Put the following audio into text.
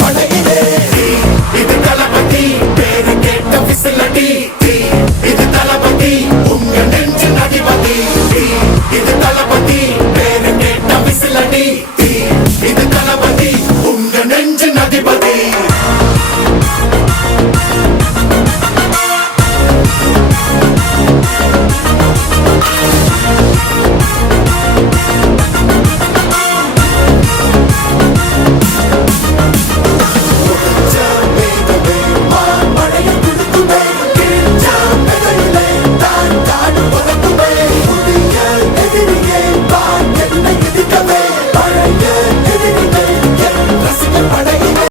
படையிலே இது தளபதி பேரு கேட்ட விசிலடி இது தளபதி உங்க நெஞ்சின் அதிபதி இது தளபதி பேரு கேட்ட விசிலடி இது தளபதி உங்க நெஞ்சின் அதிபதி